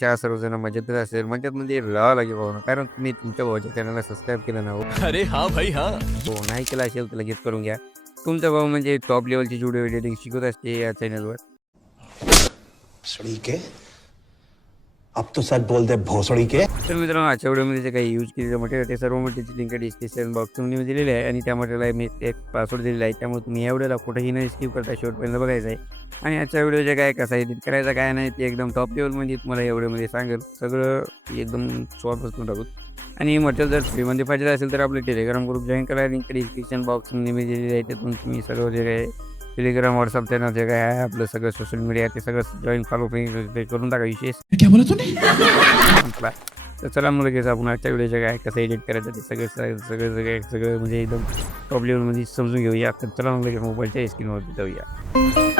सर्वजण मजेतच असेल. मजेत म्हणजे राहावं लागेल भाऊ, कारण तुम्ही तुमच्या भावाच्या चॅनलला सबस्क्राईब केलं ना हो. अरे हाँ भाई हाँ. हो, नाही केलं असेल तर लगेच करून घ्या. तुमचा भाऊ म्हणजे टॉप लेवलची व्हिडिओ एडिटिंग शिकवत असते या चॅनलवर. सड़ी के अब तो सच बोल दे भोसड़ी के. तर मित्रांनो, आजच्या व्हिडिओमध्ये जे काही यूज केलेलं मटेरियल ते सर्व मटेरियलची लिंक डिस्क्रिप्शन बॉक्समध्ये दिलेली आहे आणि त्या मटेरियलला मी एक पासवर्ड दिलेला आहे. त्यामुळे तुम्ही या व्हिडिओला कुठेही न स्किप करता शेवटपर्यंत बघायचं आहे. आणि आजच्या व्हिडिओचे काय कसा एडिट करायचा काय नाही ते एकदम टॉप लेवलमध्ये तुम्हाला या व्हिडिओमध्ये सांगेल. सगळं एकदम सॉल्व टाकू. आणि मटेरियल जर फ्रीमध्ये पाहिजे असेल तर आपलं टेलिग्राम ग्रुप जॉईन करा. लिंक डिस्क्रिप्शन बॉक्समध्ये मी दिलेली आहे. त्यातून तुम्ही सर्व जे काय टेलिग्राम व्हॉट्सअप चॅनल जे काय आहे आपलं सगळं सोशल मीडिया ते सगळं जॉईन फॉलो करून टाका. विशेष क्या बोला तूने? तर चला मग लगेच आपण आजच्या व्हिडिओचे काय कसं एडिट करायचं ते सगळं म्हणजे एकदम टॉप लेवलमध्ये समजून घेऊया. तर चला मग लगेच मोबाईलच्या स्क्रीनवरती जाऊया.